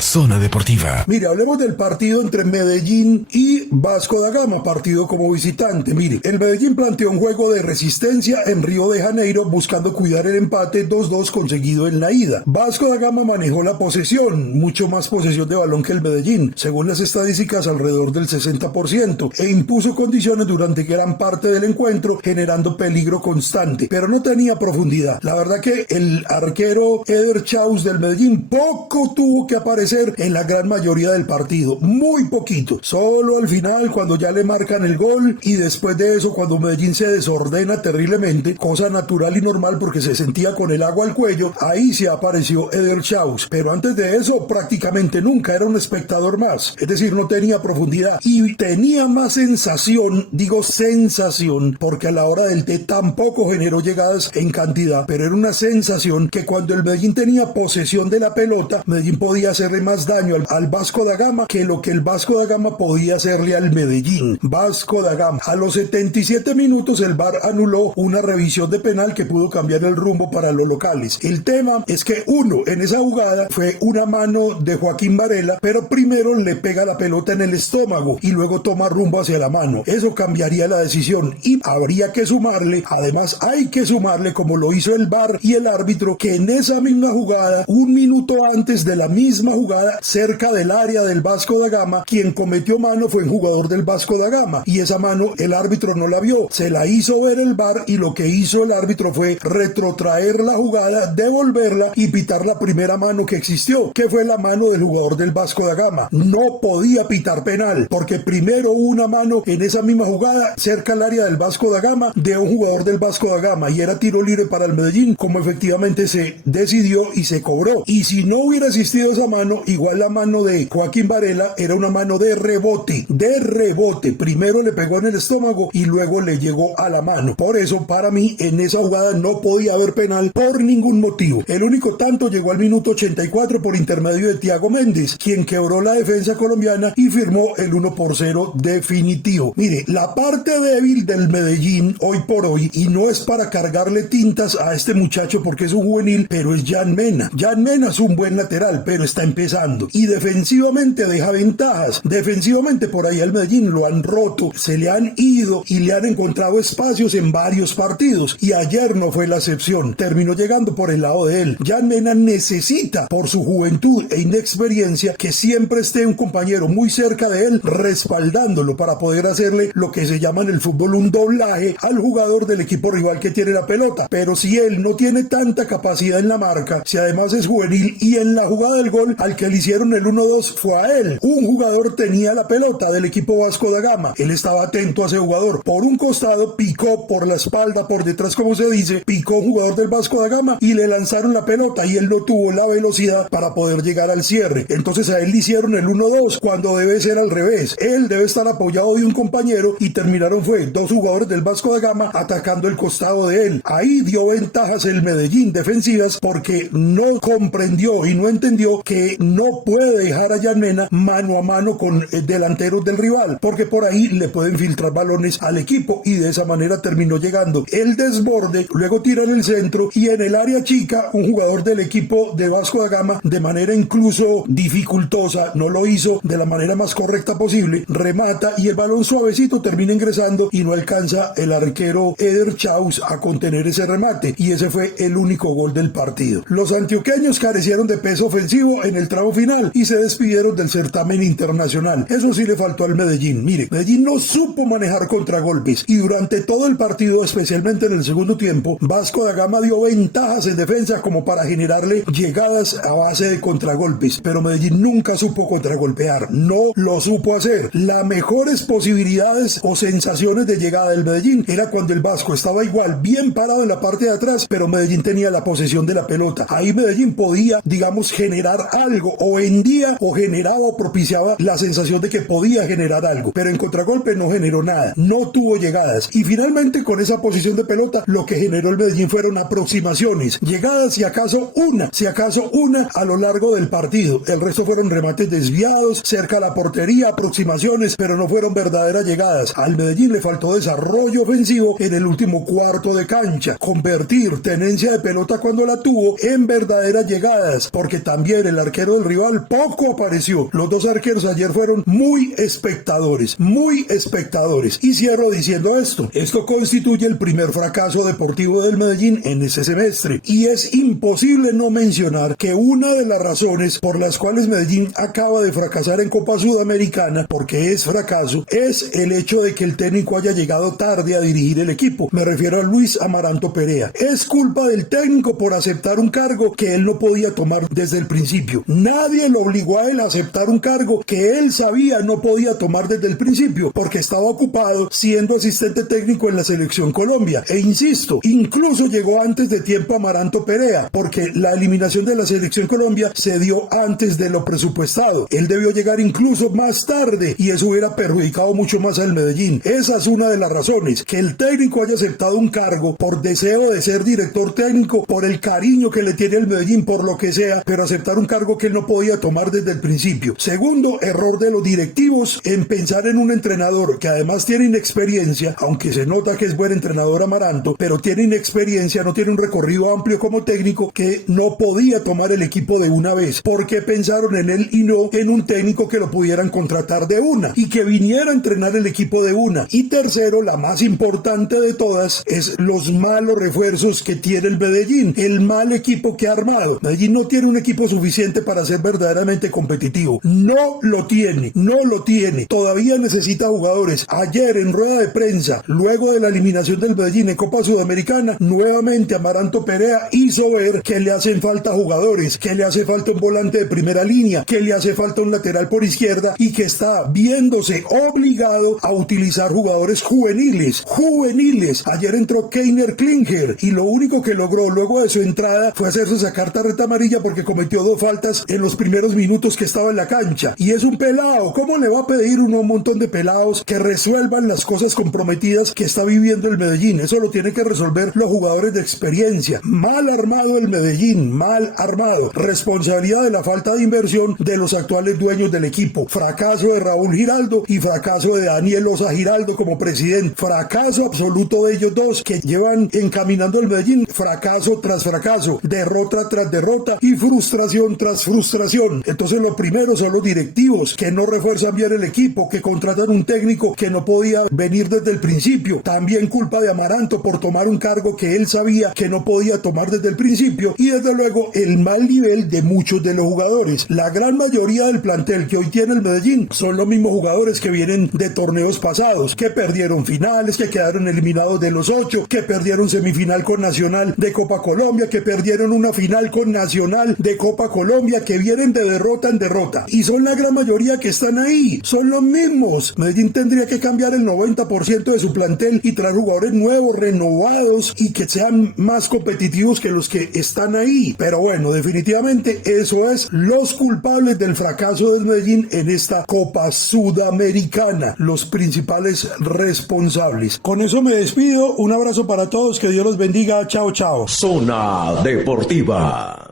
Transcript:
Zona Deportiva. Mire, hablemos del partido entre Medellín y Vasco da Gama, partido como visitante. Mire, el Medellín planteó un juego de resistencia en Río de Janeiro buscando cuidar el empate 2-2 conseguido en la ida. Vasco da Gama manejó la posesión, mucho más posesión de balón que el Medellín, según las estadísticas alrededor del 60%, e impuso condiciones durante gran parte del encuentro, generando peligro constante, pero no tenía profundidad. La verdad que el arquero Eder Chaus del Medellín poco tuvo que aparecer en la gran mayoría del partido, muy poquito, solo al final cuando ya le marcan el gol, y después de eso cuando Medellín se desordena terriblemente, cosa natural y normal porque se sentía con el agua al cuello, ahí se apareció Eder Chaus, pero antes de eso prácticamente nunca, era un espectador más, es decir, no tenía profundidad y tenía más sensación, digo sensación, porque a la hora del té tampoco generó llegadas en cantidad, pero era una sensación que cuando el Medellín tenía posesión de la pelota, Medellín podía hacerle más daño al Vasco da Gama que lo que el Vasco da Gama podía hacerle al Medellín. Vasco da Gama. A los 77 minutos el VAR anuló una revisión de penal que pudo cambiar el rumbo para los locales. El tema es que en esa jugada fue una mano de Joaquín Varela, pero primero le pega la pelota en el estómago y luego toma rumbo hacia la mano. Eso cambiaría la decisión y habría que sumarle, además hay que sumarle, como lo hizo el VAR y el árbitro, que en esa misma jugada, un minuto antes de la misma jugada, cerca del área del Vasco da Gama, quien cometió mano fue un jugador del Vasco da Gama, y esa mano el árbitro no la vio, se la hizo ver el VAR, y lo que hizo el árbitro fue retrotraer la jugada, devolverla y pitar la primera mano que existió, que fue la mano del jugador del Vasco da Gama. No podía pitar penal, porque primero hubo una mano en esa misma jugada, cerca al área del Vasco da Gama, de un jugador del Vasco da Gama, y era tiro libre para el Medellín, como efectivamente se decidió y se cobró. Y si no hubiera existido esa mano, igual la mano de Joaquín Varela era una mano de rebote, primero le pegó en el estómago y luego le llegó a la mano. Por eso, para mí, en esa jugada no podía haber penal por ningún motivo. El único tanto llegó al minuto 84 por intermedio de Thiago Méndez, quien quebró la defensa colombiana y firmó el 1-0 definitivo. Mire, la parte débil del Medellín hoy por hoy, y no es para cargarle tintas a este muchacho porque es un juvenil, pero es Jan Mena. Jan Mena es un buen lateral, pero está empezando, y defensivamente deja ventajas. Defensivamente por ahí al Medellín lo han roto, se le han ido y le han encontrado espacios en varios partidos, y ayer no fue la excepción, terminó llegando por el lado de él. Jan Mena necesita, por su juventud e inexperiencia, que siempre esté un compañero muy cerca de él respaldándolo para poder hacerle lo que se llama en el fútbol un doblaje al jugador del equipo rival que tiene la pelota. Pero si él no tiene tanta capacidad en la marca, si además es juvenil, y en la jugada del gol al que le hicieron el 1-2 fue a él, un jugador tenía la pelota del equipo Vasco da Gama, él estaba atento a ese jugador, por un costado picó por la espalda, por detrás como se dice, picó un jugador del Vasco da Gama y le lanzaron la pelota y él no tuvo la velocidad para poder llegar al cierre. Entonces a él le hicieron el 1-2 cuando debe ser al revés, él debe estar apoyado de un compañero, y terminaron fue dos jugadores del Vasco da Gama atacando el costado de él. Ahí dio ventajas el Medellín defensivas porque no comprendió y no entendió que no puede dejar a Jan Mena mano a mano con delanteros del rival, porque por ahí le pueden filtrar balones al equipo, y de esa manera terminó llegando el desborde, luego tira en el centro y en el área chica un jugador del equipo de Vasco da Gama, de manera incluso dificultosa, no lo hizo de la manera más correcta posible, remata y el balón suavecito termina ingresando y no alcanza el arquero Eder Chaus a contener ese remate, y ese fue el único gol del partido. Los antioqueños carecieron de peso ofensivo en el tramo final y se despidieron del certamen internacional. Eso sí le faltó al Medellín. Mire, Medellín no supo manejar contragolpes, y durante todo el partido, especialmente en el segundo tiempo, Vasco da Gama dio ventajas en defensa como para generarle llegadas a base de contragolpes, pero Medellín nunca supo contragolpear, no lo supo hacer. Las mejores posibilidades o sensaciones de llegada del Medellín era cuando el Vasco estaba igual bien parado en la parte de atrás, pero Medellín tenía la posesión de la pelota. Ahí Medellín podía, digamos, generar algo, o vendía o generaba o propiciaba la sensación de que podía generar algo, pero en contragolpe no generó nada, no tuvo llegadas, y finalmente con esa posición de pelota lo que generó el Medellín fueron aproximaciones, llegadas si acaso una a lo largo del partido. El resto fueron remates desviados, cerca a la portería, aproximaciones, pero no fueron verdaderas llegadas. Al Medellín le faltó desarrollo ofensivo en el último cuarto de cancha, convertir tenencia de pelota cuando la tuvo en verdaderas llegadas, porque también el arquero arquero del rival poco apareció. Los dos arqueros ayer fueron muy espectadores. Y cierro diciendo esto constituye el primer fracaso deportivo del Medellín en ese semestre, y es imposible no mencionar que una de las razones por las cuales Medellín acaba de fracasar en Copa Sudamericana, porque es fracaso, es el hecho de que el técnico haya llegado tarde a dirigir el equipo. Me refiero a Luis Amaranto Perea. Es culpa del técnico por aceptar un cargo que él no podía tomar desde el principio. Nadie lo obligó a él a aceptar un cargo que él sabía no podía tomar desde el principio, porque estaba ocupado siendo asistente técnico en la Selección Colombia. E insisto, incluso llegó antes de tiempo Amaranto Perea, porque la eliminación de la Selección Colombia se dio antes de lo presupuestado. Él debió llegar incluso más tarde y eso hubiera perjudicado mucho más al Medellín. Esa es una de las razones, que el técnico haya aceptado un cargo por deseo de ser director técnico, por el cariño que le tiene al Medellín, por lo que sea, pero aceptar un cargo que él no podía tomar desde el principio. Segundo, error de los directivos en pensar en un entrenador que además tiene inexperiencia, aunque se nota que es buen entrenador Amaranto, pero tiene inexperiencia, no tiene un recorrido amplio como técnico, que no podía tomar el equipo de una vez. ¿Por qué pensaron en él y no en un técnico que lo pudieran contratar de una y que viniera a entrenar el equipo de una? Y tercero, la más importante de todas, es los malos refuerzos que tiene el Medellín, el mal equipo que ha armado. Medellín no tiene un equipo suficiente para ser verdaderamente competitivo. No lo tiene. Todavía necesita jugadores. Ayer en rueda de prensa, luego de la eliminación del Medellín en Copa Sudamericana, nuevamente Amaranto Perea hizo ver que le hacen falta jugadores, que le hace falta un volante de primera línea, que le hace falta un lateral por izquierda y que está viéndose obligado a utilizar jugadores juveniles. Ayer entró Keiner Klinger y lo único que logró luego de su entrada fue hacerse sacar tarjeta amarilla porque cometió 2 faltas en los primeros minutos que estaba en la cancha. Y es un pelado. ¿Cómo le va a pedir uno a un montón de pelados que resuelvan las cosas comprometidas que está viviendo el Medellín? Eso lo tienen que resolver los jugadores de experiencia. Mal armado el Medellín, mal armado. Responsabilidad de la falta de inversión de los actuales dueños del equipo. Fracaso de Raúl Giraldo y fracaso de Daniel Osa Giraldo como presidente. Fracaso absoluto de ellos dos que llevan encaminando el Medellín fracaso tras fracaso, derrota tras derrota y frustración tras frustración. Entonces lo primero son los directivos que no refuerzan bien el equipo, que contratan un técnico que no podía venir desde el principio. También culpa de Amaranto por tomar un cargo que él sabía que no podía tomar desde el principio, y desde luego el mal nivel de muchos de los jugadores. La gran mayoría del plantel que hoy tiene el Medellín son los mismos jugadores que vienen de torneos pasados, que perdieron finales, que quedaron eliminados de los 8, que perdieron semifinal con Nacional de Copa Colombia, que perdieron una final con Nacional de Copa Colombia, que vienen de derrota en derrota, y son la gran mayoría que están ahí, son los mismos. Medellín tendría que cambiar el 90% de su plantel y traer jugadores nuevos, renovados y que sean más competitivos que los que están ahí. Pero bueno, definitivamente eso es los culpables del fracaso del Medellín en esta Copa Sudamericana, los principales responsables. Con eso me despido, un abrazo para todos, que Dios los bendiga, chao chao. Zona Deportiva.